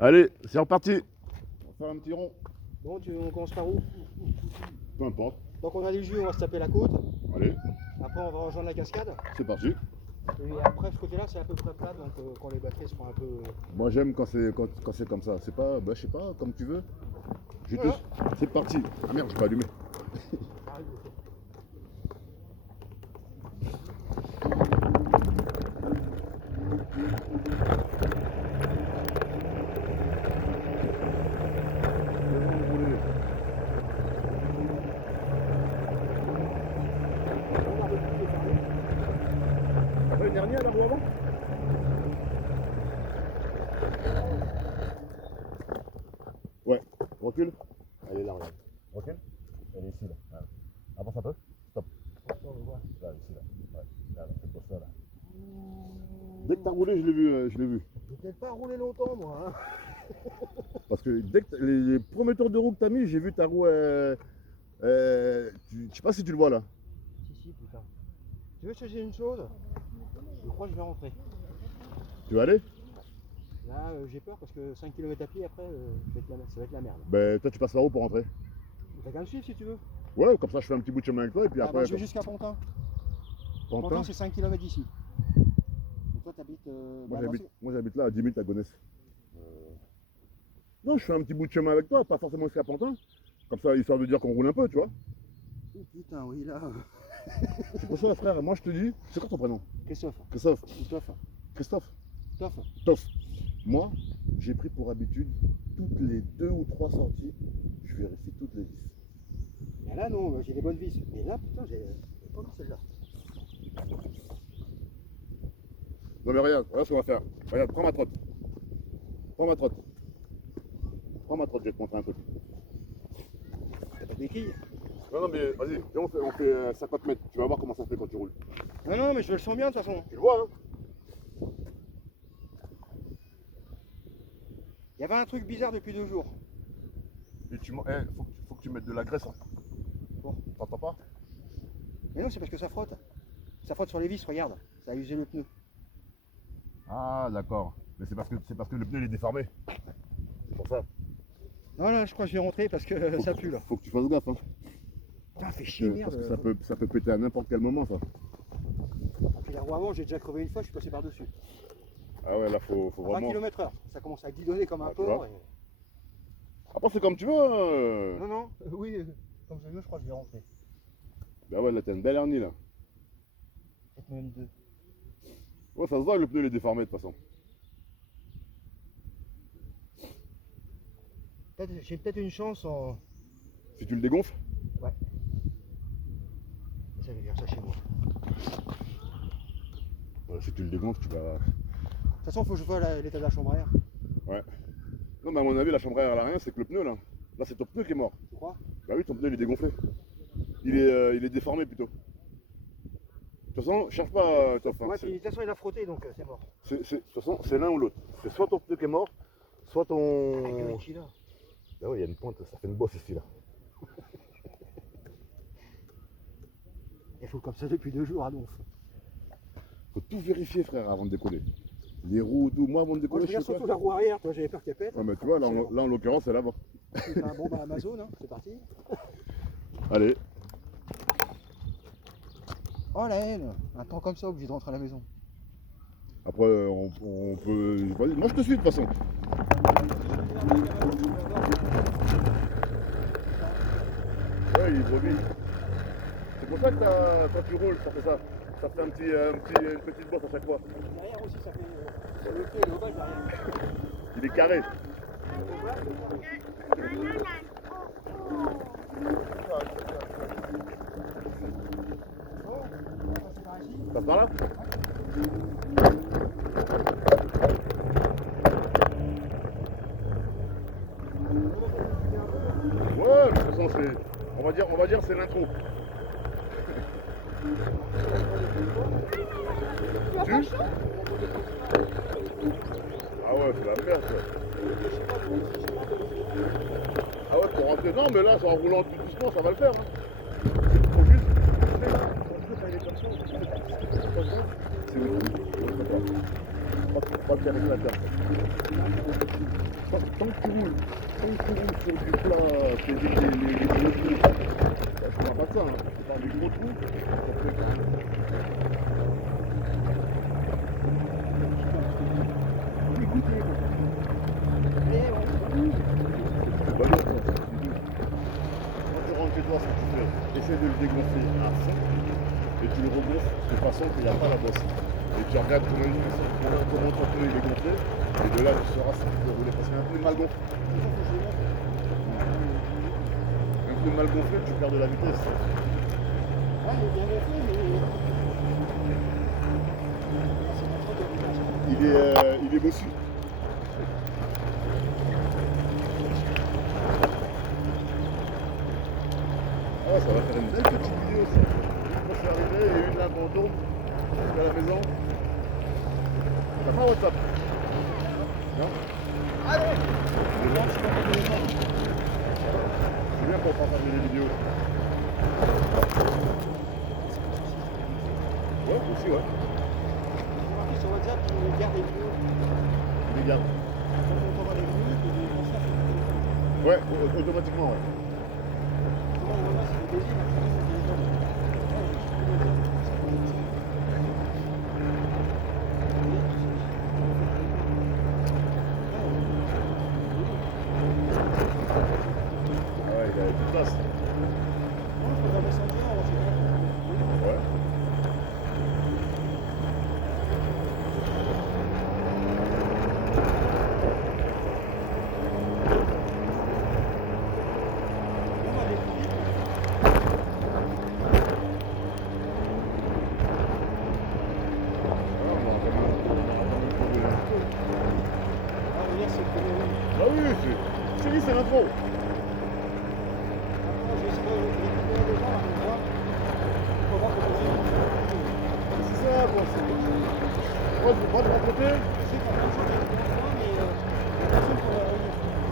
Allez, c'est reparti. On va faire un petit rond. Bon, on commence par où? Peu importe. Donc on a les jus, on va se taper la côte. Allez, Après on va rejoindre la cascade. c'est parti. Et après ce côté-là c'est à peu près plat, donc quand les batteries seront un peu... Moi j'aime quand c'est comme ça. C'est pas, bah je sais pas, comme tu veux. Voilà. C'est parti. Ah merde, je peux allumer. T'as pas une dernière là, avant? Ouais, recule. Elle est là, regarde. Recule. Elle est ici, là. Voilà. Avance un peu. Stop. Là, ici, là. Ouais. Là, cette poste-là, là. Dès que t'as roulé, je l'ai vu. Je l'ai peut-être pas roulé longtemps moi. Hein. Parce que dès que les premiers tours de roue que t'as mis, j'ai vu ta roue. Je sais pas si tu le vois là. Si, putain. Tu veux que je te dise une chose? Je crois que je vais rentrer. Tu vas aller? Là j'ai peur parce que 5 km à pied après, ça va être la merde. Ben toi tu passes par où pour rentrer? T'as qu'à me suivre si tu veux. Ouais, comme ça je fais un petit bout de chemin avec toi et puis Ah, après. moi, je vais jusqu'à Pantin. Pantin. Pantin c'est 5 km d'ici. Donc toi t'habites... Moi j'habite là à 10 minutes à Gonesse. Non, je fais un petit bout de chemin avec toi, pas forcément jusqu'à Pantin. Comme ça, histoire de dire qu'on roule un peu, tu vois. Oh putain, oui là. C'est pour ça, frère, moi je te dis, c'est quoi ton prénom? Christophe. Christophe. Christophe. Christophe. Toff. Toff. Moi, j'ai pris pour habitude, toutes les 2 ou 3 sorties, je vérifie toutes les vis. Et là non, j'ai des bonnes vis. Mais là putain, j'ai pas vu celle-là. Non mais regarde ce qu'on va faire. Regarde, prends ma trotte. Prends ma trotte. Prends ma trotte, je vais te montrer un truc. T'as pas de béquille? Non mais vas-y, viens, on fait 50 mètres. Tu vas voir comment ça fait quand tu roules. Non, mais je le sens bien de toute façon. Tu le vois, hein? Il y avait un truc bizarre depuis 2 jours. Et faut que tu mettes de la graisse. Hein. Bon. T'entends pas? Mais non, c'est parce que ça frotte. Ça frotte sur les vis, regarde. Ça a usé le pneu. Ah d'accord. Mais c'est parce que le pneu il est déformé. C'est pour ça. Non, là, je crois que je vais rentrer parce que ça pue là. Faut que tu fasses gaffe. Hein. Putain, fait chier, merde. Parce que ça peut péter à n'importe quel moment ça. Puis la roue avant, j'ai déjà crevé une fois, je suis passé par-dessus. Ah ouais, là faut 20 vraiment. km/h. Ça commence à guidonner comme un Ah, tu porc. vois. Après c'est comme tu veux. Hein. Non, oui, comme je veux, je crois que je vais rentrer. Bah ouais, là t'as une belle hernie là. Peut-être même 2. Ouais, ça se voit, le pneu il est déformé de toute façon. J'ai peut-être une chance en... Si tu le dégonfles. Ouais. Ça, je vais faire ça chez moi. Ouais, si tu le dégonfles, tu vas. De toute façon, il faut que je vois l'état de la chambre à air. Ouais. Non mais à mon avis la chambre à air elle a rien, c'est que le pneu là. Là c'est ton pneu qui est mort. Tu crois? Bah oui, ton pneu il est dégonflé. Il est déformé plutôt. De toute façon, cherche pas Toff. Ouais, puis de toute façon, il a frotté, donc c'est mort. De toute façon, c'est l'un ou l'autre. C'est soit ton pneu qui est mort, soit ton. Ah, gueule, qui là? Ah ouais, il y a une pointe, ça fait une bosse ici là. Il faut comme ça depuis 2 jours à Donf. Faut tout vérifier frère avant de décoller. Les roues, tout. Moi avant de Moi, décoller, je regarde sais surtout pas. la roue arrière, toi, j'avais peur qu'elle pète. Ouais, mais tu vois, là en l'occurrence, c'est là-bas. Putain, bon, bah Amazon, hein, c'est parti. Allez. Oh la haine, un temps comme ça, obligé de rentrer à la maison. Après, on peut. Vas-y, moi je te suis de toute façon. Ouais, il brebis. C'est pour ça que quand tu roules, ça fait ça. Ça fait une petite bosse à chaque fois. Derrière aussi, ça fait le pied, le ovale derrière. Il est carré. Passe par là? Ouais, de toute façon, on va dire c'est l'intro. Tu? Ah ouais, c'est la merde ça. Ah ouais, pour rentrer. Non, mais là, en roulant tout doucement, ça va le faire. Hein. Faut juste. C'est le coup. Pas le faire avec la terre. Tant que tu roules sur du plat, c'est des gros trous. Je parle pas de ça, hein. Je parle des gros trous. Ça fait c'est pas long, ça. Quand tu rentres chez toi, ce que tu fais, essaie de le dégonfler à fond et tu le regonfles de façon qu'il n'y a pas la bosse. Et tu regardes comment ton pneu il est gonflé, et de là tu sauras si tu peux rouler. Parce qu'un pneu mal gonflé, tu perds de la vitesse. Il est bossu. Ah, ça va faire une belle petite vidéo ça. Une quand je suis arrivé et une là quand on tourne jusqu'à la maison. T'as pas WhatsApp? Non? C'est bien pour partager les vidéos. Ouais, aussi ouais. Sur WhatsApp, il garde les vidéos. Il les garde. Quand on t'envoie les minutes, il les transfère sur le téléphone. Ouais, automatiquement ouais. Moi, c'est le désir, ça Ah ouais, il a toute place. Ouais. Ah oui, c'est dit, c'est l'intro. C'est ça, bon, c'est. Moi, de mon côté, c'est ça.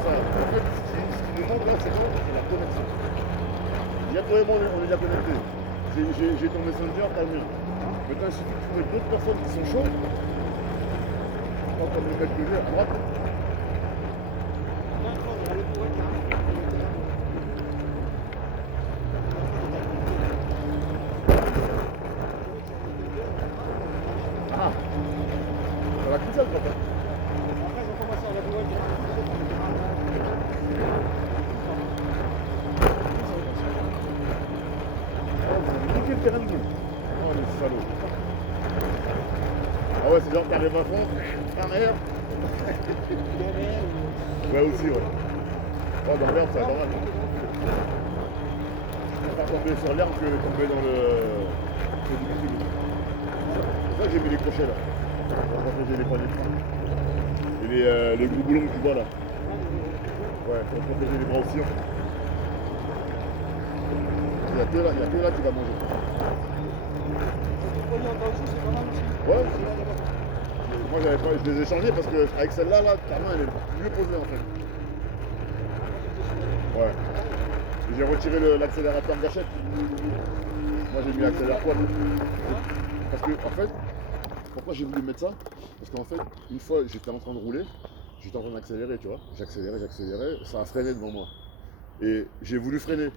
En fait, ce qui nous manque là, c'est quoi? C'est la connexion. Il y a toi et moi, on est déjà connectés. J'ai ton messenger, t'as le mien. Maintenant, il suffit de trouver d'autres personnes qui sont chaudes. Pas comme le mec que j'ai à droite. Ah, ça va qu'une seule, quoi. Niquer le terrain de boule. Oh, les salauds. Ah ouais, c'est genre t'arrives à fond, en arrière. Ouais, aussi, ouais. Oh, dans l'herbe, ça va pas mal. Je préfère tomber sur l'herbe que tomber dans le difficile. C'est ça que j'ai mis les crochets là. Pour protéger les poignées de frein. Et les gros boulons que tu vois là. Ouais, pour protéger les bras aussi. En fait. Il y a que là qui va manger. Ouais. Moi j'avais pas, je les ai changés parce que avec celle-là, là, ta main elle est mieux posée en fait. Ouais. Et j'ai retiré l'accélérateur gâchette. Moi j'ai mis l'accélérateur quad. Parce que en fait, pourquoi j'ai voulu mettre ça? Parce qu'en fait, une fois j'étais en train de rouler, j'étais en train d'accélérer, tu vois. J'accélérais, ça a freiné devant moi. Et j'ai voulu freiner.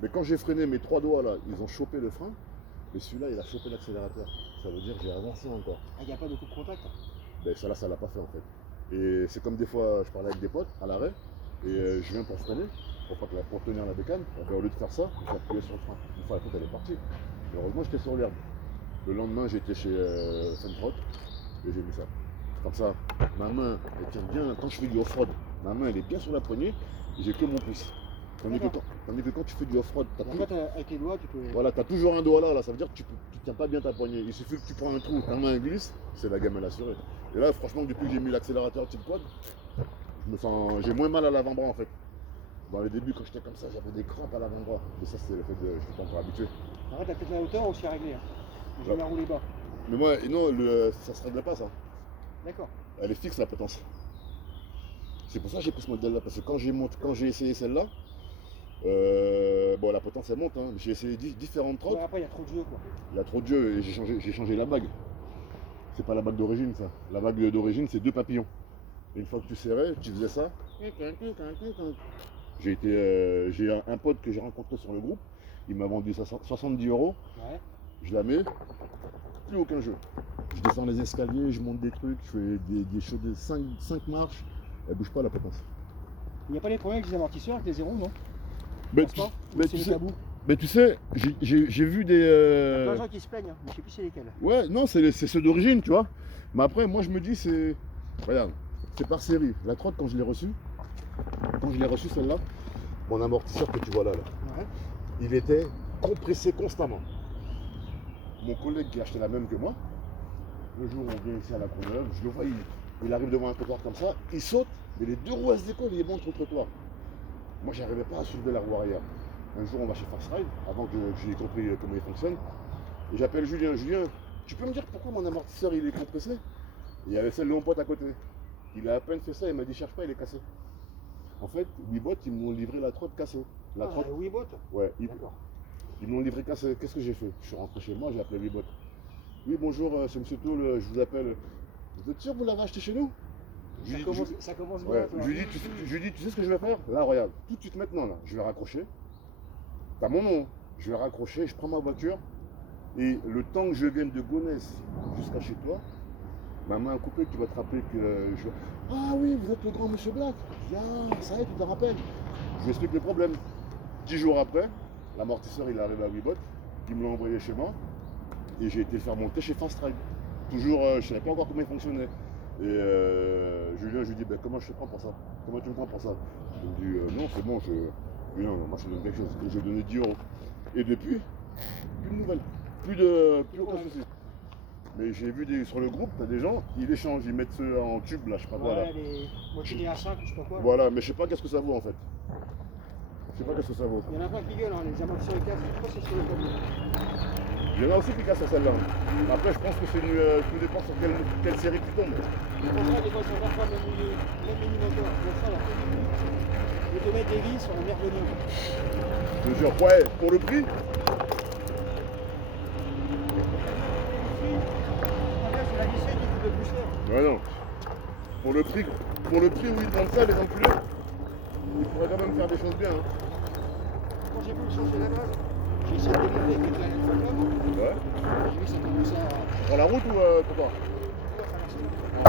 Mais quand j'ai freiné, mes trois doigts là, ils ont chopé le frein. Et celui-là, il a chopé l'accélérateur. Ça veut dire que j'ai avancé encore. Il n'y a pas de coup de contact. Ben ça là, ça l'a pas fait en fait. Et c'est comme des fois, je parlais avec des potes à l'arrêt, et je viens pour freiner, pour tenir la bécane. Et au lieu de faire ça, j'ai appuyé sur le frein. Une fois la tête elle est partie. Mais heureusement, j'étais sur l'herbe. Le lendemain, j'étais chez Fentrot et j'ai mis ça. Comme ça, ma main, elle tient bien. Quand je fais du off-road, ma main, elle est bien sur la poignée et j'ai que mon pouce. Tandis que quand tu fais du off-road, avec les doigts, tu peux. voilà, tu as toujours un doigt là, ça veut dire que tu tiens pas bien ta poignée. Il suffit que tu prends un trou, ta main glisse, c'est la gamelle assurée. Et là, franchement, depuis que j'ai mis l'accélérateur type quad, j'ai moins mal à l'avant-bras en fait. Dans les débuts, quand j'étais comme ça, j'avais des crampes à l'avant-bras. Et ça, c'est le fait de. Je suis pas encore habitué. Arrête, peut-être la hauteur, on s'y est réglé. Hein. Je vais la rouler bas. Mais moi, non, ça se règle pas ça. D'accord. Elle est fixe la potence. C'est pour ça que j'ai pris ce modèle là, parce que quand j'ai essayé celle-là, bon la potence elle monte, hein. J'ai essayé différentes trottes. Ouais, après il y a trop de jeux quoi. Il y a trop de jeux et j'ai changé la bague. C'est pas la bague d'origine ça. La bague d'origine c'est 2 papillons. Et une fois que tu serrais, tu faisais ça. J'ai un pote que j'ai rencontré sur le groupe, il m'a vendu 70 €. Ouais. Je la mets, plus aucun jeu. Je descends les escaliers, je monte des trucs, je fais des choses de 5 marches, elle bouge pas la potence. Il n'y a pas les problèmes avec les amortisseurs, avec les zéros, non? Mais Pense pas. Ou mais c'est tu le sais, tabou. mais tu sais, j'ai vu des. Il y a plein de gens qui se plaignent, hein, mais je sais plus c'est lesquels. Ouais, non, c'est ceux d'origine, tu vois. Mais après, moi, je me dis, c'est. Regarde, c'est par série. La trotte, quand je l'ai reçue celle-là, mon amortisseur que tu vois là, Ouais. il était compressé constamment. Mon collègue qui a acheté la même que moi, le jour où on vient ici à la Courneuve, je le vois, il arrive devant un trottoir comme ça, il saute, mais les deux roues elles se décollent, il est bon sur le trottoir. Moi, j'arrivais pas à soulever la roue arrière. Un jour, on va chez Fast Ride, avant que j'ai compris comment il fonctionne. Et j'appelle Julien. Julien, tu peux me dire pourquoi mon amortisseur il est compressé? Et il y avait celle de mon pote à côté. Il a à peine fait ça, il m'a dit cherche pas, il est cassé. En fait, Weebot, ils m'ont livré la trotte cassée. La trotte, Weebot. ouais, D'accord. ils m'ont livré cassée. Qu'est-ce que j'ai fait? Je suis rentré chez moi, j'ai appelé Weebot. Oui, bonjour, c'est Monsieur Toul, je vous appelle. Vous êtes sûr que vous l'avez acheté chez nous? Ça commence bien. Ouais, toi. je lui dis, tu sais ce que je vais faire? Là, regarde, tout de suite maintenant, là, je vais raccrocher. T'as mon nom, je vais raccrocher, je prends ma voiture. Et le temps que je vienne de Gonesse jusqu'à chez toi, ma main a coupé, tu vas te rappeler que je... Ah oui, vous êtes le grand monsieur Black. Je dis, ah, ça y est, tu te rappelles. Je lui explique le problème. 10 jours après, l'amortisseur il arrive à Weebot, il me l'a envoyé chez moi. Et j'ai été le faire monter chez Fast Ride. Toujours, je ne savais pas encore comment il fonctionnait. Et Julien, je lui dis, ben, comment je te prends pour ça? Comment tu me prends pour ça? Il me dit, non, c'est bon, Julien, moi je te donne quelque chose. Et je lui ai donné 10 €. Et depuis, plus de nouvelles. Plus aucun souci. Mais j'ai vu sur le groupe, tu as des gens, ils échangent, ils mettent ceux en tube, là, je sais pas quoi. Là. Ouais, les moitiés à 5, je sais pas quoi. Voilà, mais je sais pas qu'est-ce que ça vaut en fait. Je sais pas qu'est-ce que ça vaut. Il y en a plein qui gueulent, hein, les amortisseurs et cassent, je sais pas si c'est sur le tableau. Il y en a aussi qui cassent sur celle-là. Après, je pense que c'est tout dépend sur quelle série tu tombes. C'est pour ça, des fois, ils sont parfois même mini-moteur. Pour ça, là. Je vais te mettre des vis sur un merveilleux. Je te jure, ouais, pour le prix, C'est la lycée qui coûte le plus cher. ouais, non. Pour le prix où ils vendent ça, les enculés, ils pourraient quand même faire des choses bien. Hein. Quand j'ai voulu changer la base, j'ai essayé de démonter avec la flamme. Ouais. J'ai vu que ça commençait à. Sur la route ou pour toi? On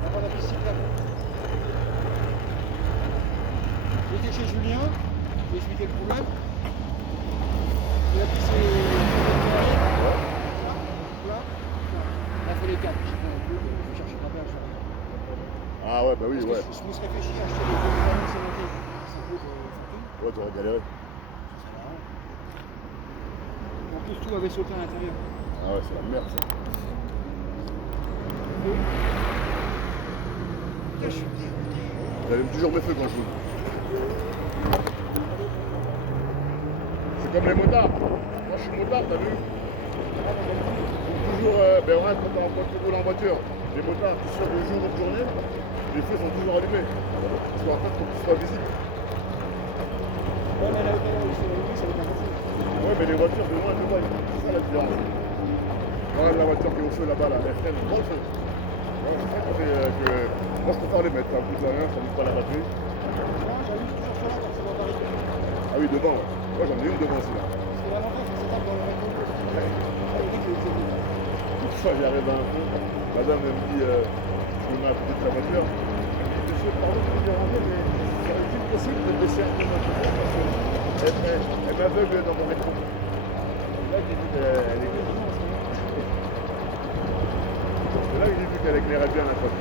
va prendre la piste cyclable. J'étais chez Julien, j'ai expliqué le problème. Il a dit c'est. Là, il a fait les 4. J'ai fait un peu, je cherchais pas bien à faire. Ah ouais, bah oui, Parce ouais. que je me suis réfléchi à acheter des panneaux cémentés. Ça coûte fortune. Ouais, t'aurais galéré. Ça sert à rien. En plus, tout avait sauté à l'intérieur. Ah ouais, c'est la merde ça. Putain, je suis dégoûté. J'allume toujours mes feux quand je roule. C'est comme les motards. Moi je suis motard, t'as vu? Toujours, ben ouais, quand tu roules en voiture, les motards qui sortent de jour ou de journée, les feux sont toujours allumés. Parce qu'en fait, faut qu'ils soient visibles. Ouais, mais là, ça va pas passer. Ouais, mais les voitures, de loin, elles le voient. C'est ça la différence. Regarde la voiture qui est au feu là-bas, là, elle freine dans le feu. Ouais, c'est ça qui fait que. Moi, je préfère les mettre, ça ne coûte rien, ça ne coûte pas la batterie. Non, j'allume toujours sur là quand ça va pas arriver. Ah oui, devant, ouais. Moi, j'en ai une devant aussi, là. Parce que l'avantage, c'est que ça tape dans le rétro. Ah, les mecs, ils le Une fois, j'arrive à un feu, madame, elle me dit, je me mets à côté de sa voiture. Elle me dit, monsieur, pardon de vous déranger, mais serait-il possible de baisser un peu ma voiture parce qu'elle m'aveugle dans mon rétro. Là, j'ai vu qu'elle éclairait. C'est là que j'ai vu qu'elle éclairait bien la fois.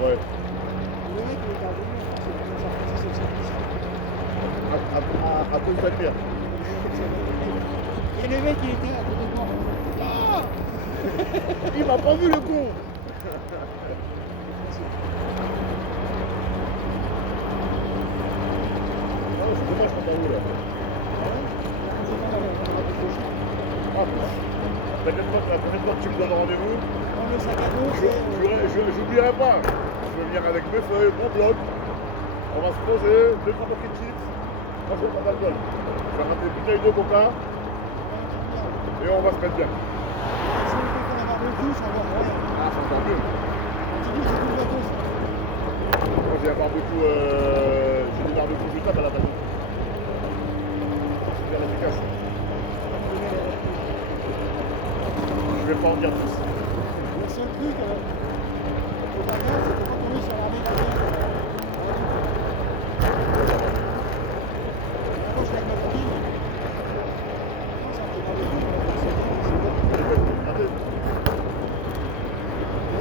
Ouais. À cause de la pierre. Et le mec, il était à côté de moi. Ah Il m'a pas vu le con. Ah, c'est dommage qu'on pas vu là. Ah, t'inquiète pas, c'est la première fois que tu me donnes rendez-vous. Dans le sac à dos, J'oublierai pas. Je vais venir avec mes feuilles, mon bloc. On va se poser, 2-3 pocket chips. Moi, je vais pas d'alcool. Je vais ramener des bouteilles de coca et on va se mettre bien. si on peut faire un barbecue, ça va rien. Ah, c'est encore mieux. Tu dis que c'est tout le bateau, ça. Moi, j'ai un barbecue, j'ai des barbecues jetables à la base. C'est bien efficace. Je vais pas en dire plus. Le seul truc, faut pas faire, c'est qu'il faut tomber sur l'armée d'Algérie. Moi, je suis avec ma copine. Non, c'est un petit barbecue, c'est bon. Mais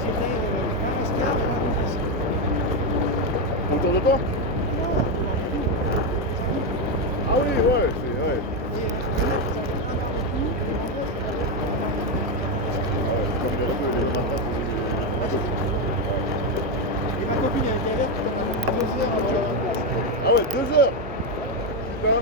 c'était un escar et un complice. Autour de toi? Non, Ah oui, ouais, c'est ouais. Comme les retours, les matins, et ma copine elle était avec 2 heures avant la place. ah ouais, 2 heures. Putain.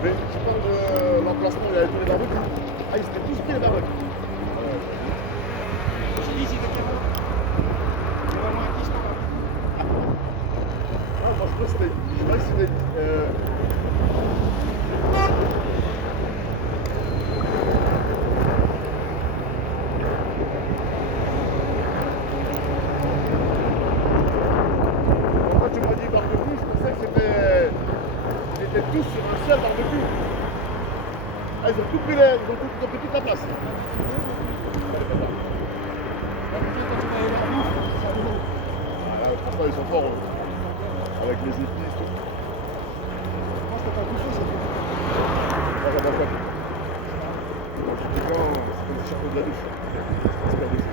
Mais tu parles de l'emplacement où il y avait tous les barbecues. Ah, ils étaient tous pris les barbecues. J'ai dit c'était Caron. Il y avait au moins 10 par là. Ah, moi je crois que c'était. Quand tu m'as dit barbecue, je pensais que c'était. Ils étaient tous sur un seul barbecue. Ah, ils ont tout pris, ils ont pris toute la place. Quand tu vas aller la bouffe, ça vaut. Ah, là, franchement, ils sont forts. Avec les épices, tout. Moi je peux pas bouffer, c'est tout. Moi, j'en mange pas tout. Quand je suis piquant, c'est comme si je sortais de la douche. C'est pas douche.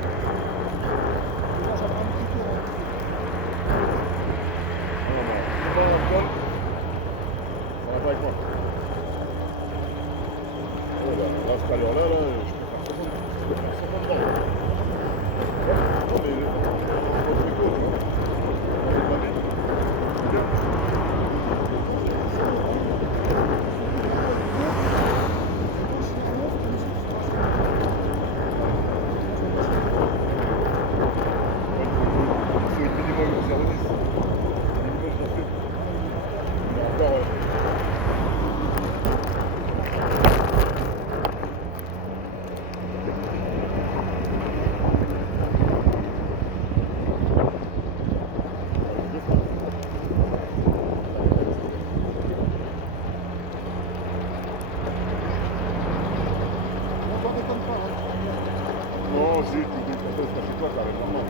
Déjà j'en prends un petit tour. Hein. Non, non, pas alcool. Ça va pas avec moi. Oh là, là, cette allure-là, là, je peux faire 60 bornes. Non, mais pas de frigo, tu vois. C'est pas vite. C'est bien. Il faut être minimum 0,10. Minimum pour suivre. Et encore. On t'en déconne pas. Hein. Non, si, tu dis que ça chez toi, carrément.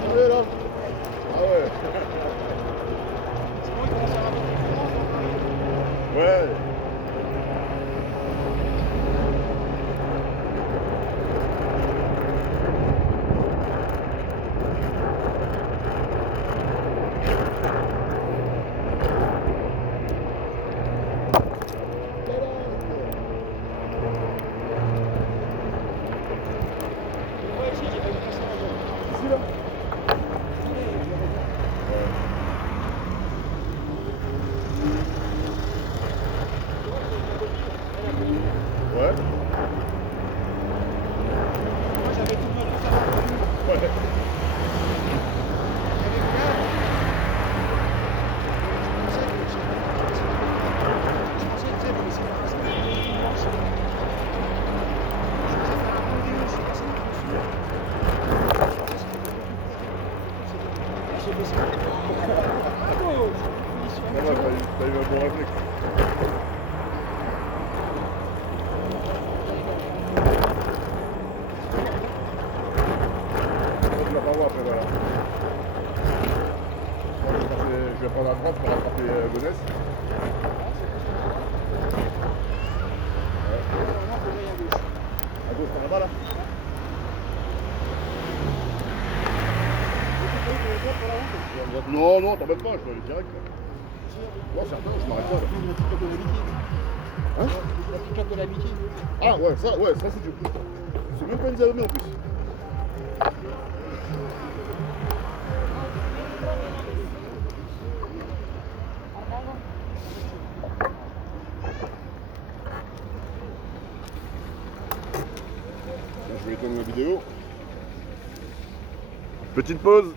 Ah ouais, là. Ah ouais. C'est vrai qu'on s'est raconté différents. Ouais. Ouais, ici j'ai pas eu ça avant. Ici, là. Ouais. Moi j'avais tout le monde tout ça. Ouais. Ça va, t'as eu un bon réflexe. prendre à droite pour rattraper Gonesse. Normalement, faut aller à gauche. À gauche par là-bas là. Non, non, t'embête pas, je peux aller direct. Non, certain, je m'arrête pas là. La pick-up de l'amitié. Hein? La pick-up de l'amitié. Ah ouais, ça c'est du coup. C'est même pas une Xiaomi en plus. Je vais éteindre la vidéo. Petite pause.